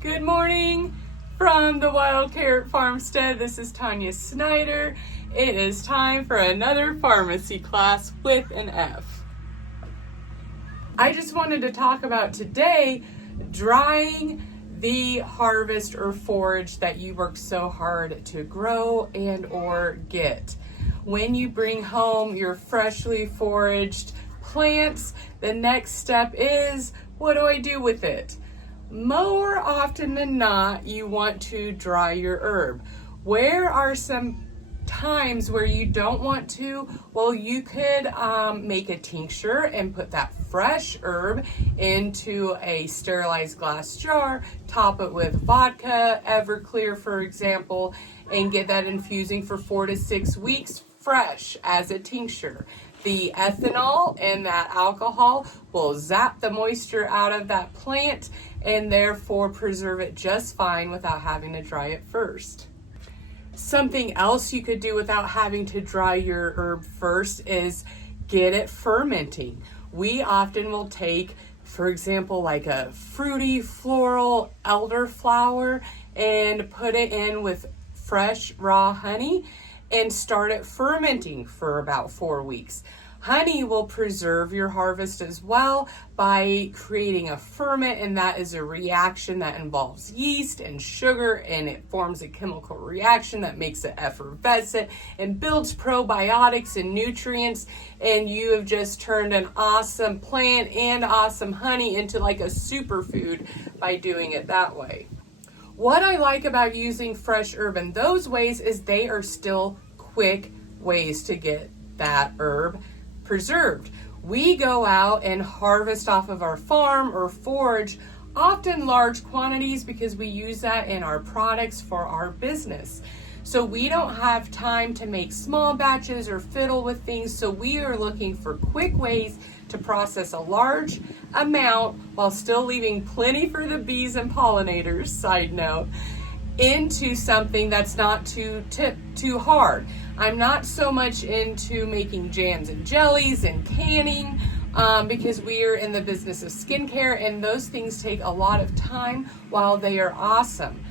Good morning from the Wild Carrot Farmstead. This is Tanya Snyder. It is time for another pharmacy class with an F. I just wanted to talk about today drying the harvest or forage that you work so hard to grow and or get. When you bring home your freshly foraged plants, the next step is, what do I do with it? More often than not, you want to dry your herb. Where are some times where you don't want to? Well, you could make a tincture and put that fresh herb into a sterilized glass jar, top it with vodka, Everclear for example, and get that infusing for 4 to 6 weeks fresh as a tincture. The ethanol and that alcohol will zap the moisture out of that plant and therefore preserve it just fine without having to dry it first. Something else you could do without having to dry your herb first is get it fermenting. We often will take, for example, like a fruity floral elderflower and put it in with fresh raw honey and start it fermenting for about 4 weeks. Honey will preserve your harvest as well by creating a ferment, and that is a reaction that involves yeast and sugar, and it forms a chemical reaction that makes it effervescent and builds probiotics and nutrients, and you have just turned an awesome plant and awesome honey into like a superfood by doing it that way. What I like about using fresh herb in those ways is they are still quick ways to get that herb preserved. We go out and harvest off of our farm or forage, often large quantities because we use that in our products for our business. So we don't have time to make small batches or fiddle with things, so we are looking for quick ways to process a large amount while still leaving plenty for the bees and pollinators, side note, into something that's not too hard. I'm not so much into making jams and jellies and canning because we are in the business of skincare, and those things take a lot of time while they are awesome.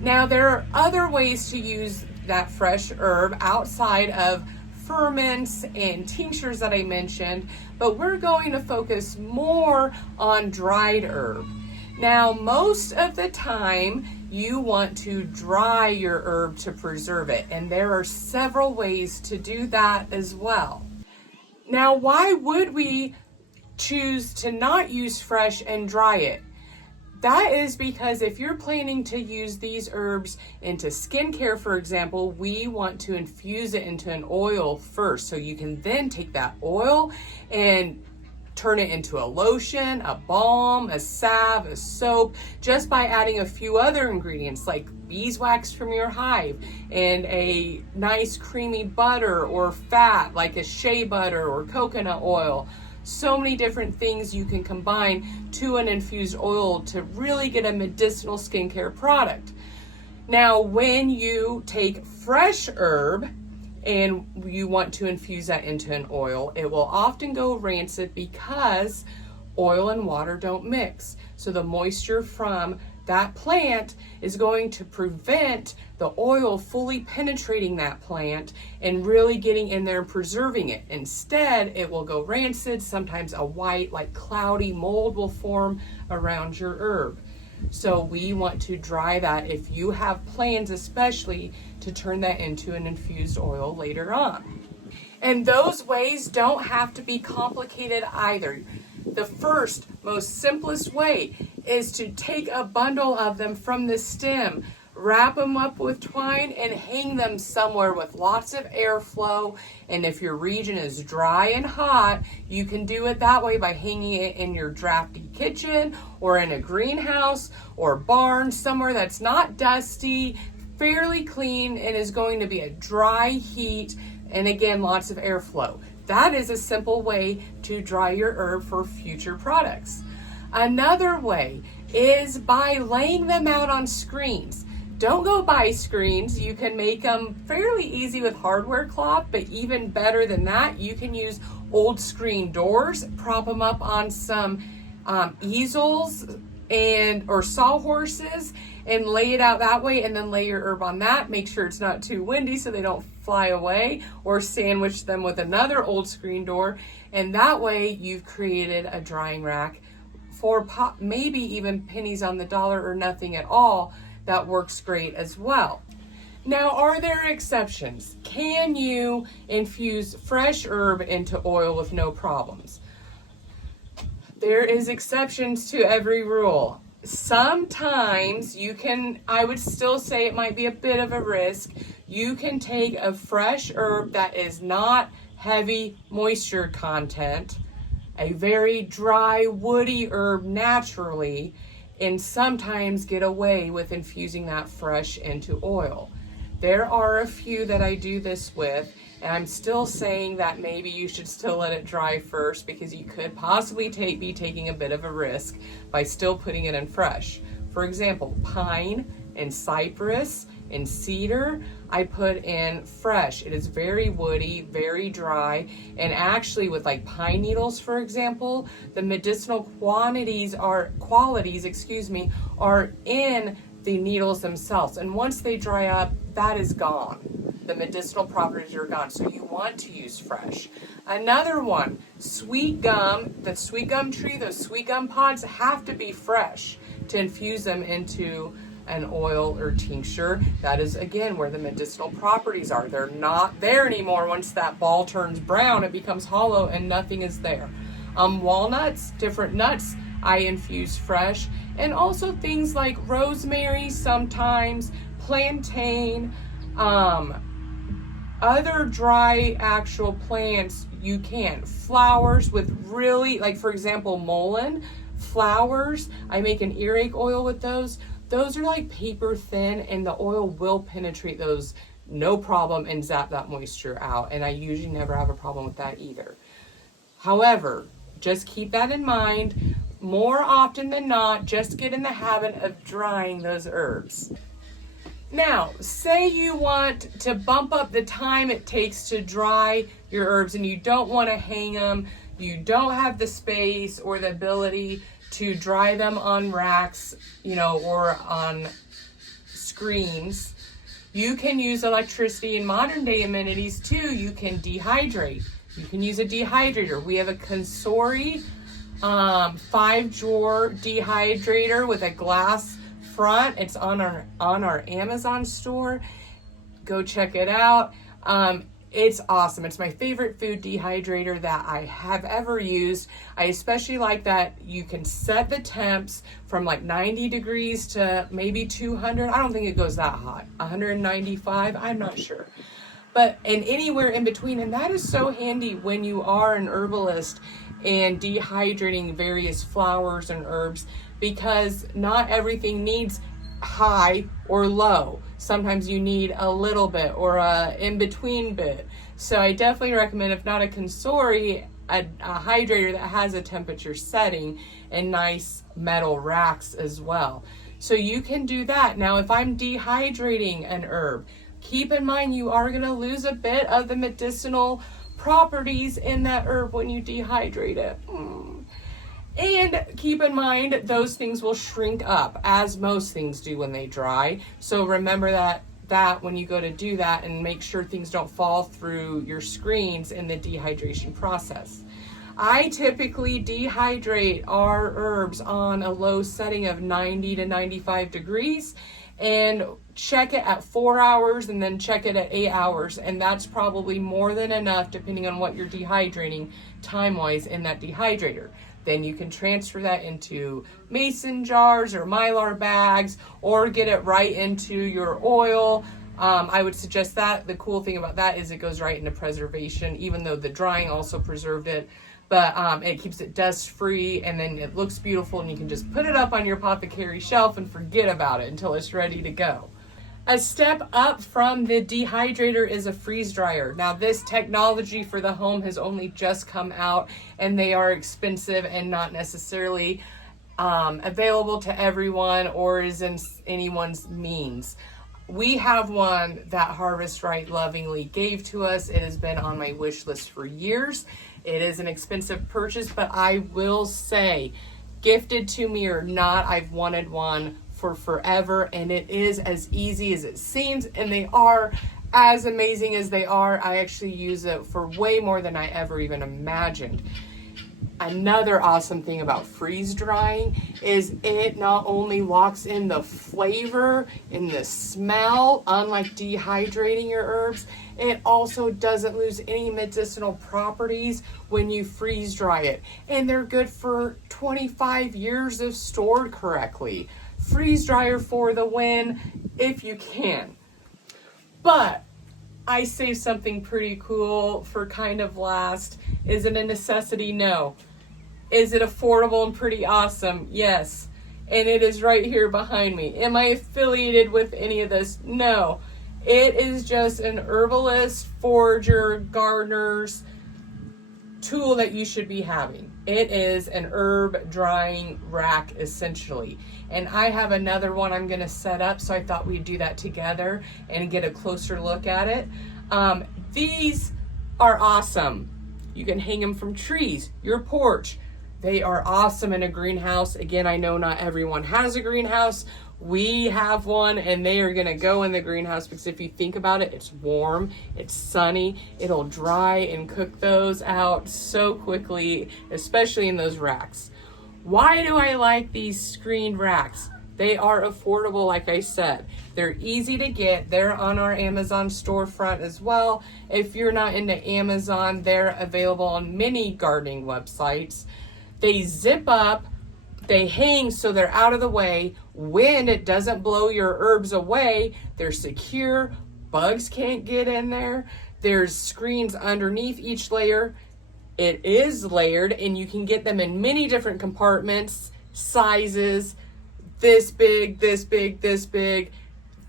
Now, there are other ways to use that fresh herb outside of ferments and tinctures that I mentioned, but we're going to focus more on dried herb. Now, most of the time, you want to dry your herb to preserve it, and there are several ways to do that as well. Now, why would we choose to not use fresh and dry it? That is because if you're planning to use these herbs into skincare, for example, we want to infuse it into an oil first, so you can then take that oil and turn it into a lotion, a balm, a salve, a soap, just by adding a few other ingredients like beeswax from your hive and a nice creamy butter or fat like a shea butter or coconut oil. So many different things you can combine to an infused oil to really get a medicinal skincare product. Now, when you take fresh herb and you want to infuse that into an oil, it will often go rancid because oil and water don't mix. So the moisture from that plant is going to prevent the oil fully penetrating that plant and really getting in there and preserving it. Instead, it will go rancid. Sometimes a white, like cloudy mold will form around your herb. So we want to dry that if you have plans especially to turn that into an infused oil later on. And those ways don't have to be complicated either. The first, most simplest way is to take a bundle of them from the stem, wrap them up with twine, and hang them somewhere with lots of airflow. And if your region is dry and hot, you can do it that way by hanging it in your drafty kitchen or in a greenhouse or barn, somewhere that's not dusty, fairly clean, and is going to be a dry heat, and again, lots of airflow. That is a simple way to dry your herb for future products. Another way is by laying them out on screens. Don't go buy screens. You can make them fairly easy with hardware cloth, but even better than that, you can use old screen doors, prop them up on some easels or sawhorses and lay it out that way, and then lay your herb on that. Make sure it's not too windy so they don't fly away, or sandwich them with another old screen door, and that way you've created a drying rack for maybe even pennies on the dollar or nothing at all. That works great as well. Now, are there exceptions? Can you infuse fresh herb into oil with no problems? There is exceptions to every rule. Sometimes you can, I would still say it might be a bit of a risk. You can take a fresh herb that is not heavy moisture content, a very dry, woody herb naturally, and sometimes get away with infusing that fresh into oil. There are a few that I do this with, and I'm still saying that maybe you should still let it dry first, because you could possibly be taking a bit of a risk by still putting it in fresh. For example, pine and cypress and cedar, I put in fresh. It is very woody, very dry, and actually with like pine needles, for example, the medicinal qualities are in the needles themselves, and once they dry up, that is gone. The medicinal properties are gone, so you want to use fresh. Another one, sweet gum, the sweet gum tree, those sweet gum pods have to be fresh to infuse them into an oil or tincture. That is, again, where the medicinal properties are. They're not there anymore. Once that ball turns brown, it becomes hollow and nothing is there. Walnuts, different nuts, I infuse fresh. And also things like rosemary sometimes, plantain, other dry actual plants you can. Flowers with really, like for example, mullein, flowers, I make an earache oil with those. Those are like paper thin, and the oil will penetrate those no problem and zap that moisture out. And I usually never have a problem with that either. However, just keep that in mind. More often than not, just get in the habit of drying those herbs. Now, say you want to bump up the time it takes to dry your herbs and you don't want to hang them, you don't have the space or the ability to dry them on racks, or on screens. You can use electricity in modern day amenities too. You can dehydrate. You can use a dehydrator. We have a Consori 5-drawer dehydrator with a glass front. It's on our Amazon store. Go check it out. It's awesome. It's my favorite food dehydrator that I have ever used. I especially like that you can set the temps from like 90 degrees to maybe 200. I don't think it goes that hot. 195, I'm not sure. And anywhere in between. And that is so handy when you are an herbalist and dehydrating various flowers and herbs, because not everything needs high or low. Sometimes you need a little bit or a in-between bit. So I definitely recommend, if not a Consori, a hydrator that has a temperature setting, and nice metal racks as well. So you can do that. Now, if I'm dehydrating an herb, keep in mind you are going to lose a bit of the medicinal properties in that herb when you dehydrate it. And keep in mind, those things will shrink up, as most things do when they dry. So remember that when you go to do that, and make sure things don't fall through your screens in the dehydration process. I typically dehydrate our herbs on a low setting of 90 to 95 degrees and check it at 4 hours and then check it at 8 hours. And that's probably more than enough, depending on what you're dehydrating time-wise in that dehydrator. Then you can transfer that into mason jars or Mylar bags, or get it right into your oil. I would suggest that. The cool thing about that is it goes right into preservation, even though the drying also preserved it. But it keeps it dust free, and then it looks beautiful, and you can just put it up on your apothecary shelf and forget about it until it's ready to go. A step up from the dehydrator is a freeze dryer. Now, this technology for the home has only just come out, and they are expensive and not necessarily available to everyone or is in anyone's means. We have one that Harvest Right lovingly gave to us. It has been on my wish list for years. It is an expensive purchase, but I will say, gifted to me or not, I've wanted one for forever, and it is as easy as it seems, and they are as amazing as they are. I actually use it for way more than I ever even imagined. Another awesome thing about freeze drying is it not only locks in the flavor and the smell, unlike dehydrating your herbs, it also doesn't lose any medicinal properties when you freeze dry it. And they're good for 25 years if stored correctly. Freeze dryer for the win if you can. But I saved something pretty cool for kind of last. Is it a necessity? No. Is it affordable and pretty awesome? Yes. And it is right here behind me. Am I affiliated with any of this? No. It is just an herbalist, forager, gardener's tool that you should be having. It is an herb drying rack, essentially. And I have another one I'm going to set up, so I thought we'd do that together and get a closer look at it. These are awesome. You can hang them from trees, your porch. They are awesome in a greenhouse. Again, I know not everyone has a greenhouse. We have one, and they are going to go in the greenhouse because if you think about it, it's warm, it's sunny, it'll dry and cook those out so quickly, especially in those racks. Why do I like these screened racks? They are affordable, like I said. They're easy to get. They're on our Amazon storefront as well. If you're not into Amazon, they're available on many gardening websites. They zip up, they hang so they're out of the way. Wind, it doesn't blow your herbs away. They're secure. Bugs can't get in there. There's screens underneath each layer. It is layered, and you can get them in many different compartments, sizes, this big, this big, this big,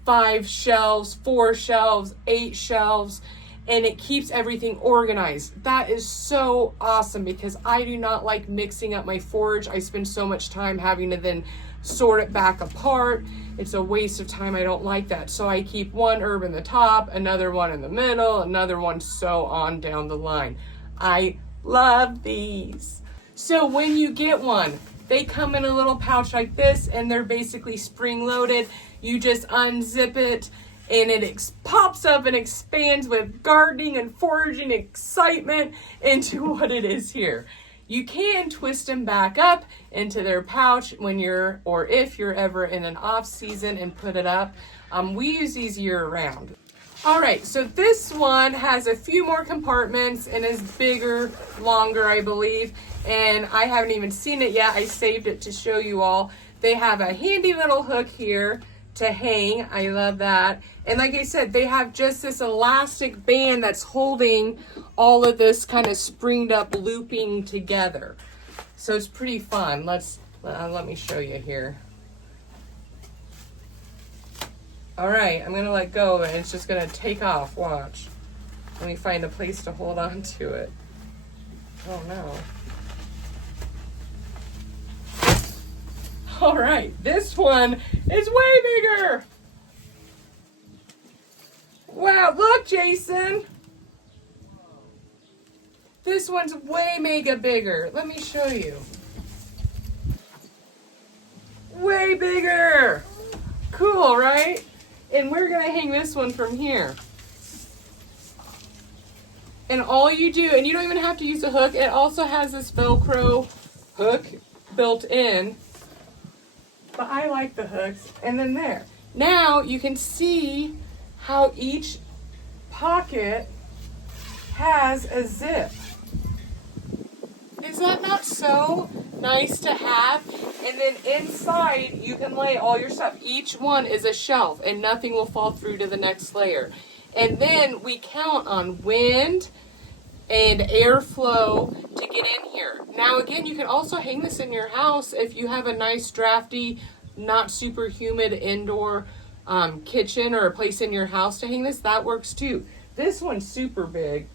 5 shelves, 4 shelves, 8 shelves, and it keeps everything organized. That is so awesome because I do not like mixing up my forage. I spend so much time having to then sort it back apart. It's a waste of time. I don't like that. So I keep one herb in the top, another one in the middle, another one so on down the line. I love these. So when you get one, they come in a little pouch like this, and they're basically spring loaded. You just unzip it, and it pops up and expands with gardening and foraging excitement into what it is here. You can twist them back up into their pouch when you're, or if you're ever in an off season, and put it up. We use these year round. All right, so this one has a few more compartments and is bigger, longer, I believe. And I haven't even seen it yet. I saved it to show you all. They have a handy little hook here to hang. I love that. And like I said, they have just this elastic band that's holding all of this kind of springed up looping together. So it's pretty fun. Let me show you here. All right, I'm gonna let go and it's just gonna take off. Watch. Let me find a place to hold on to it. Oh no. All right, this one is way bigger. Wow, look, Jason. This one's way mega bigger. Let me show you. Way bigger. Cool, right? And we're gonna hang this one from here. And all you do, and you don't even have to use a hook, it also has this Velcro hook built in. But I like the hooks. And then there. Now you can see how each pocket has a zip. Is that not so nice to have? And then inside you can lay all your stuff. Each one is a shelf and nothing will fall through to the next layer. And then we count on wind and airflow to get in here. Now again, you can also hang this in your house if you have a nice drafty, not super humid indoor kitchen or a place in your house to hang this. That works too. This one's super big.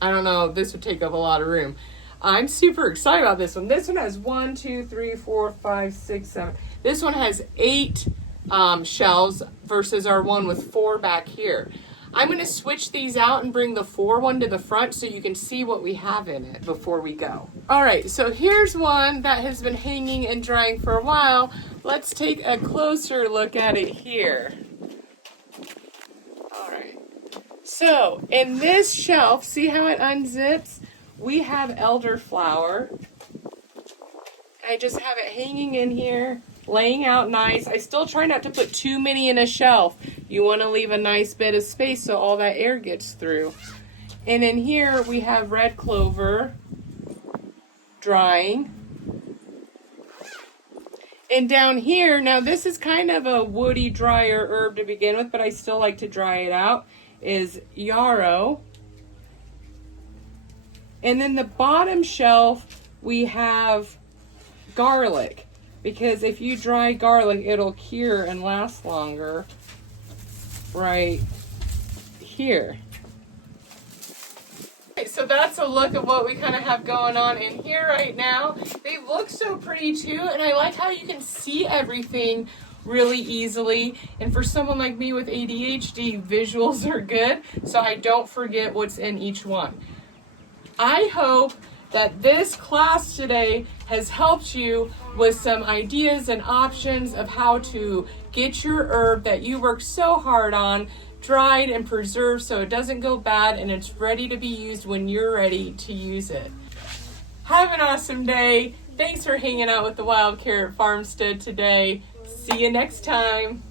I don't know, this would take up a lot of room. I'm super excited about this one. This one has 1, 2, 3, 4, 5, 6, 7. This one has 8 shelves versus our one with 4 back here. I'm going to switch these out and bring the 4 one to the front so you can see what we have in it before we go. All right, so here's one that has been hanging and drying for a while. Let's take a closer look at it here. All right, so in this shelf, see how it unzips? We have elderflower. I just have it hanging in here, laying out nice. I still try not to put too many in a shelf. You want to leave a nice bit of space so all that air gets through. And in here we have red clover drying. And down here, now this is kind of a woody, drier herb to begin with, but I still like to dry it out, is yarrow. And then the bottom shelf we have garlic, because if you dry garlic, it'll cure and last longer right here. Okay, so that's a look at what we kind of have going on in here right now. They look so pretty too, and I like how you can see everything really easily. And for someone like me with ADHD, visuals are good, so I don't forget what's in each one. I hope that this class today has helped you with some ideas and options of how to get your herb that you worked so hard on dried and preserved so it doesn't go bad and it's ready to be used when you're ready to use it. Have an awesome day. Thanks for hanging out with the Wild Carrot Farmstead today. See you next time.